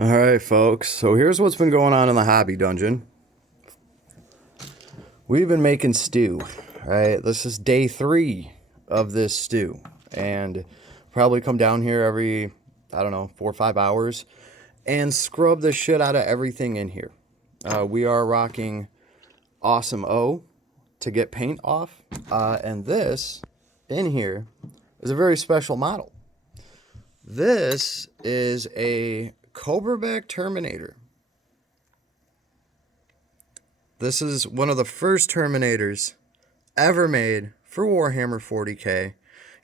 All right, folks. So here's what's been going on in the hobby dungeon. We've been making stew, right? This is day 3 of this stew. And probably come down here every, I don't know, 4 or 5 hours and scrub the shit out of everything in here. We are rocking Awesome O to get paint off. And this in here is a very special model. This is a Cobra Terminator. This is one of the first Terminators ever made for Warhammer 40k.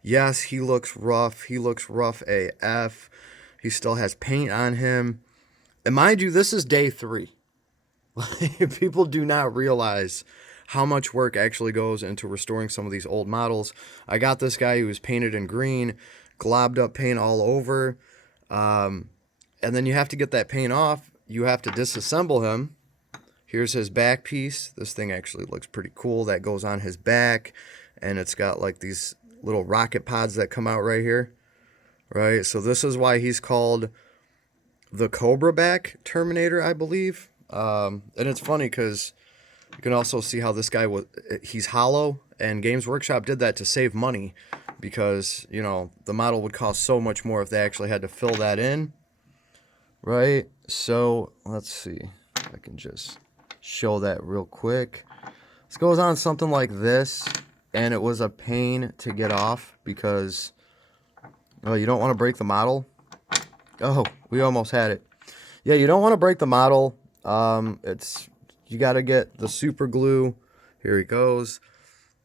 Yes, he looks rough. He looks rough AF. He still has paint on him. And mind you, this is day 3. People do not realize how much work actually goes into restoring some of these old models. I got this guy who was painted in green, globbed up paint all over. And then you have to get that paint off. You have to disassemble him. Here's his back piece. This thing actually looks pretty cool. That goes on his back. And it's got like these little rocket pods that come out right here. Right? So this is why he's called the Cobra Terminator, I believe. And it's funny because you can also see how this guy he's hollow. And Games Workshop did that to save money. Because, you know, the model would cost so much more if they actually had to fill that in. Right? So, let's see. I can just show that real quick. This goes on something like this, and it was a pain to get off because, well, you don't want to break the model. Oh, we almost had it. Yeah, you don't want to break the model. You got to get the super glue. Here he goes.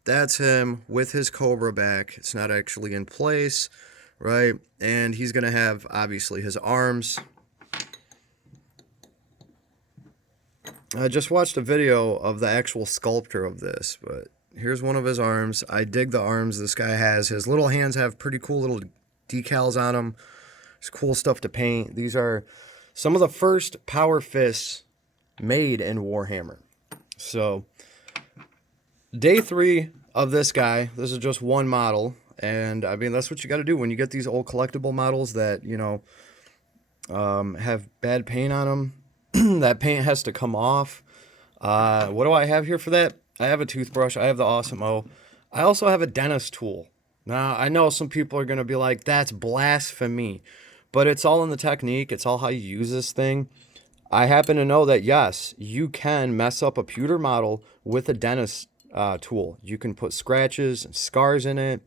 That's him with his Cobra back. It's not actually in place, right? And he's going to have, obviously, his arms. I just watched a video of the actual sculpture of this, but here's one of his arms. I dig the arms this guy has. His little hands have pretty cool little decals on them. It's cool stuff to paint. These are some of the first power fists made in Warhammer. So, day 3 of this guy. This is just one model, and I mean, that's what you got to do when you get these old collectible models that, you know, have bad paint on them. That paint has to come off. What do I have here for that? I have a toothbrush. I have the Awesome O. I also have a dentist tool. Now, I know some people are going to be like, that's blasphemy. But it's all in the technique. It's all how you use this thing. I happen to know that, yes, you can mess up a pewter model with a dentist tool. You can put scratches and scars in it.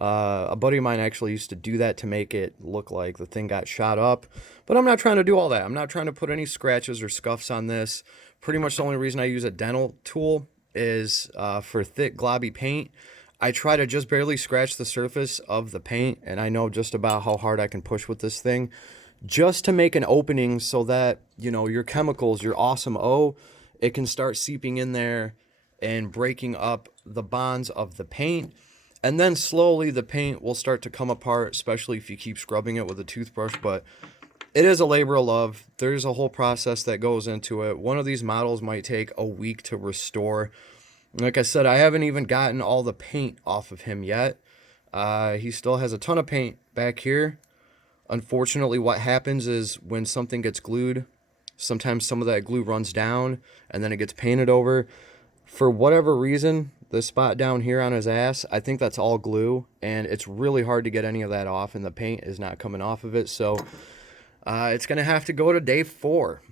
A buddy of mine actually used to do that to make it look like the thing got shot up. But I'm not trying to do all that. I'm not trying to put any scratches or scuffs on this. Pretty much the only reason I use a dental tool is for thick, globby paint. I try to just barely scratch the surface of the paint, and I know just about how hard I can push with this thing, just to make an opening so that, you know, your chemicals, your Awesome O, it can start seeping in there and breaking up the bonds of the paint. And then slowly the paint will start to come apart, especially if you keep scrubbing it with a toothbrush. But it is a labor of love. There's a whole process that goes into it. One of these models might take a week to restore. Like I said, I haven't even gotten all the paint off of him yet. He still has a ton of paint back here. Unfortunately, what happens is when something gets glued, sometimes some of that glue runs down and then it gets painted over. For whatever reason, the spot down here on his ass, I think that's all glue, and it's really hard to get any of that off, and the paint is not coming off of it. So it's going to have to go to day 4,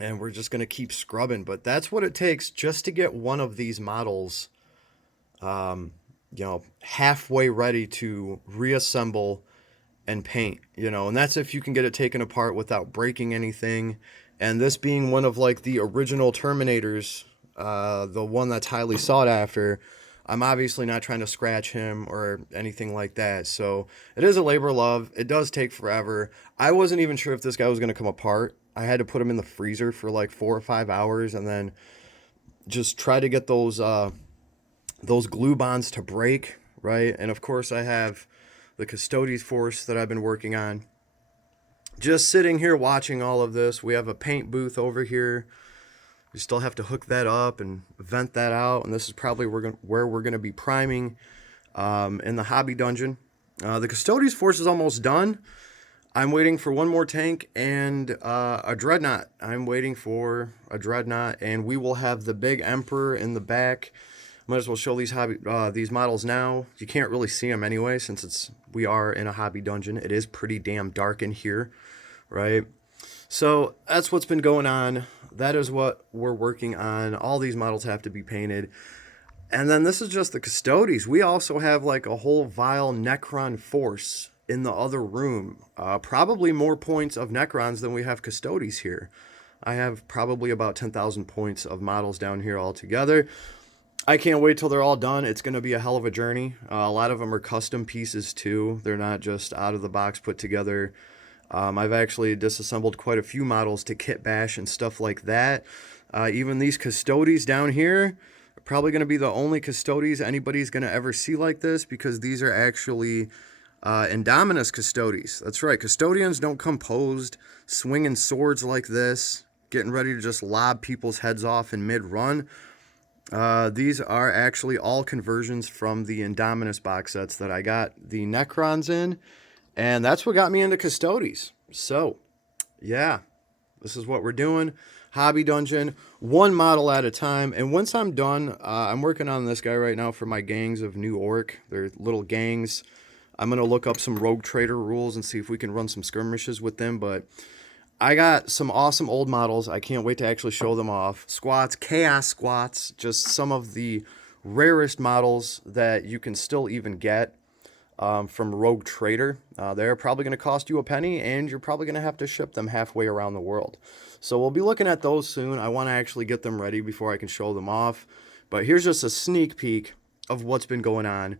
and we're just going to keep scrubbing. But that's what it takes just to get one of these models, you know, halfway ready to reassemble and paint, you know, and that's if you can get it taken apart without breaking anything. And this being one of like the original Terminators, the one that's highly sought after, I'm obviously not trying to scratch him or anything like that. So it is a labor of love. It does take forever. I wasn't even sure if this guy was going to come apart. I had to put him in the freezer for like 4 or 5 hours and then just try to get those glue bonds to break, right? And of course I have the Custodes Force that I've been working on. Just sitting here watching all of this. We have a paint booth over here. We still have to hook that up and vent that out, and this is probably where we're going to be priming in the hobby dungeon. The Custodes Force is almost done. I'm waiting for one more tank and a dreadnought. I'm waiting for a dreadnought, and we will have the big Emperor in the back. Might as well show these models now. You can't really see them anyway, since we are in a hobby dungeon. It is pretty damn dark in here, right? So that's what's been going on. That is what we're working on. All these models have to be painted. And then this is just the Custodes. We also have like a whole Vile Necron force in the other room. Probably more points of Necrons than we have Custodes here. I have probably about 10,000 points of models down here altogether. I can't wait till they're all done. It's going to be a hell of a journey. A lot of them are custom pieces too. They're not just out of the box put together. I've actually disassembled quite a few models to kit bash and stuff like that. Even these Custodes down here are probably going to be the only Custodes anybody's going to ever see like this, because these are actually Indominus Custodes. That's right. Custodians don't come posed, swinging swords like this, getting ready to just lob people's heads off in mid-run. These are actually all conversions from the Indominus box sets that I got the Necrons in, and that's what got me into Custodes. So, yeah, this is what we're doing. Hobby dungeon, one model at a time, and once I'm done, I'm working on this guy right now for my gangs of New Orc. They're little gangs. I'm going to look up some Rogue Trader rules and see if we can run some skirmishes with them, but I got some awesome old models. I can't wait to actually show them off. Squats, Chaos Squats, just some of the rarest models that you can still even get from Rogue Trader. They're probably going to cost you a penny, and you're probably going to have to ship them halfway around the world. So we'll be looking at those soon. I want to actually get them ready before I can show them off. But here's just a sneak peek of what's been going on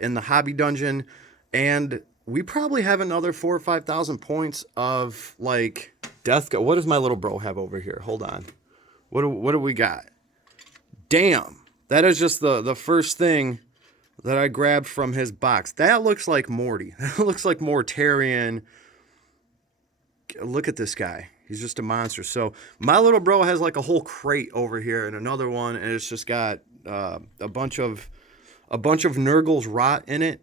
in the hobby dungeon. And we probably have another 4,000 or 5,000 points of like death. What does my little bro have over here? Hold on. What do we got? Damn, that is just the first thing that I grabbed from his box. That looks like Morty. That looks like Mortarian. Look at this guy. He's just a monster. So my little bro has like a whole crate over here and another one, and it's just got a bunch of Nurgle's rot in it.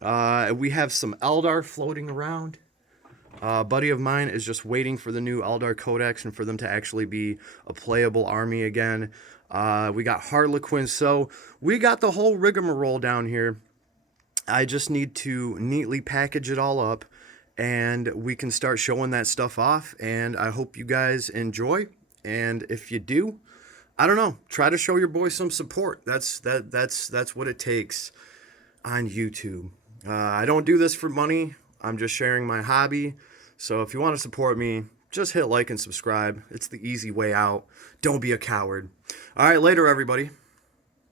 We have some Eldar floating around. A buddy of mine is just waiting for the new Eldar Codex and for them to actually be a playable army again. We got Harlequin. So we got the whole rigmarole down here. I just need to neatly package it all up, and we can start showing that stuff off. And I hope you guys enjoy. And if you do, I don't know, try to show your boy some support. That's what it takes on YouTube. I don't do this for money. I'm just sharing my hobby. So if you want to support me, just hit like and subscribe. It's the easy way out. Don't be a coward. All right, later, everybody.